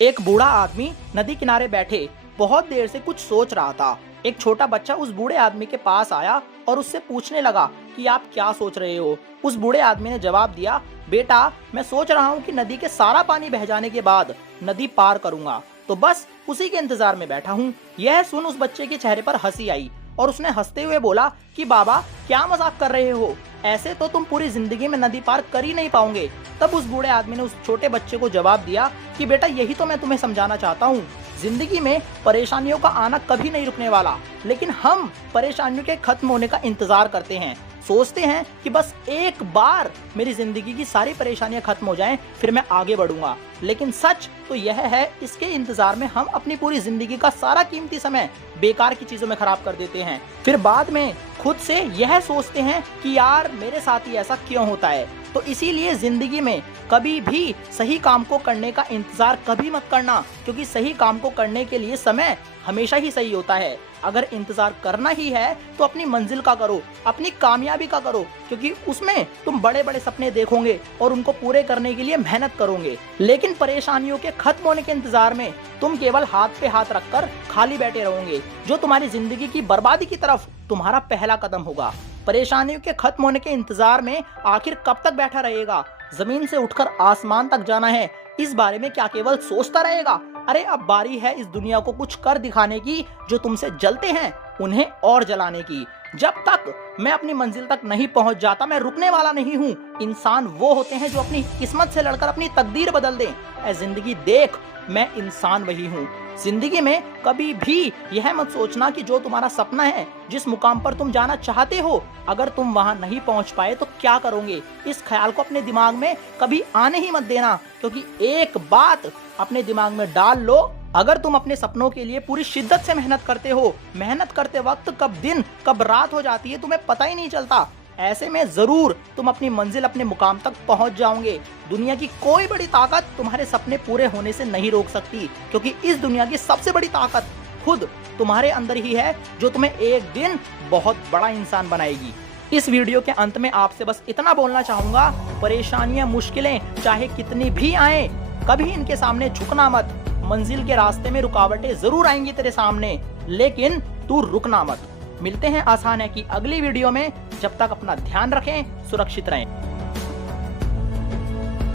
एक बूढ़ा आदमी नदी किनारे बैठे बहुत देर से कुछ सोच रहा था। एक छोटा बच्चा उस बूढ़े आदमी के पास आया और उससे पूछने लगा कि आप क्या सोच रहे हो। उस बूढ़े आदमी ने जवाब दिया, बेटा मैं सोच रहा हूँ कि नदी के सारा पानी बह जाने के बाद नदी पार करूंगा, तो बस उसी के इंतजार में बैठा हूँ। यह सुन उस बच्चे के चेहरे पर हंसी आई और उसने हंसते हुए बोला कि बाबा क्या मजाक कर रहे हो, ऐसे तो तुम पूरी जिंदगी में नदी पार कर ही नहीं पाओगे। तब उस बूढ़े आदमी ने उस छोटे बच्चे को जवाब दिया कि बेटा यही तो मैं तुम्हें समझाना चाहता हूँ। जिंदगी में परेशानियों का आना कभी नहीं रुकने वाला, लेकिन हम परेशानियों के खत्म होने का इंतजार करते हैं। सोचते हैं कि बस एक बार मेरी जिंदगी की सारी परेशानियां खत्म हो जाएं, फिर मैं आगे बढ़ूंगा। लेकिन सच तो यह है, इसके इंतजार में हम अपनी पूरी जिंदगी का सारा कीमती समय बेकार की चीजों में खराब कर देते हैं। फिर बाद में खुद से यह सोचते हैं कि यार मेरे साथ ही ऐसा क्यों होता है। तो इसीलिए जिंदगी में कभी भी सही काम को करने का इंतजार कभी मत करना, क्योंकि सही काम को करने के लिए समय हमेशा ही सही होता है। अगर इंतजार करना ही है तो अपनी मंजिल का करो, अपनी कामयाबी का करो, क्योंकि उसमें तुम बड़े बड़े सपने देखोगे और उनको पूरे करने के लिए मेहनत करोगे। लेकिन परेशानियों के खत्म होने के इंतजार में तुम केवल हाथ पे हाथ रखकर खाली बैठे रहोगे, जो तुम्हारी जिंदगी की बर्बादी की तरफ तुम्हारा पहला कदम होगा। परेशानियों के खत्म होने के इंतजार में आखिर कब तक बैठा रहेगा? जमीन से उठकर आसमान तक जाना है, इस बारे में क्या केवल सोचता रहेगा? अरे अब बारी है इस दुनिया को कुछ कर दिखाने की। जो तुमसे जलते हैं उन्हें और जलाने की। जब तक मैं अपनी मंजिल तक नहीं पहुंच जाता मैं रुकने वाला नहीं हूँ। इंसान वो होते हैं जो अपनी किस्मत से लड़कर अपनी तकदीर बदल दें। ऐ जिंदगी देख, मैं इंसान वही हूँ। जिंदगी में कभी भी यह मत सोचना कि जो तुम्हारा सपना है, जिस मुकाम पर तुम जाना चाहते हो, अगर तुम वहां नहीं पहुंच पाए तो क्या करोगे। इस ख्याल को अपने दिमाग में कभी आने ही मत देना, क्योंकि एक बात अपने दिमाग में डाल लो, अगर तुम अपने सपनों के लिए पूरी शिद्दत से मेहनत करते हो, मेहनत करते वक्त कब दिन कब रात हो जाती है तुम्हें पता ही नहीं चलता। ऐसे में जरूर तुम अपनी मंजिल, अपने मुकाम तक पहुंच जाओगे। दुनिया की कोई बड़ी ताकत तुम्हारे सपने पूरे होने से नहीं रोक सकती, क्योंकि इस दुनिया की सबसे बड़ी ताकत खुद तुम्हारे अंदर ही है, जो तुम्हें एक दिन बहुत बड़ा इंसान बनाएगी। इस वीडियो के अंत में आपसे बस इतना बोलना चाहूंगा, परेशानियां मुश्किलें चाहे कितनी भी आए, कभी इनके सामने झुकना मत। मंजिल के रास्ते में रुकावटें जरूर आएंगी तेरे सामने, लेकिन तू रुकना मत। मिलते हैं आसान है कि अगली वीडियो में। जब तक अपना ध्यान रखें, सुरक्षित रहें।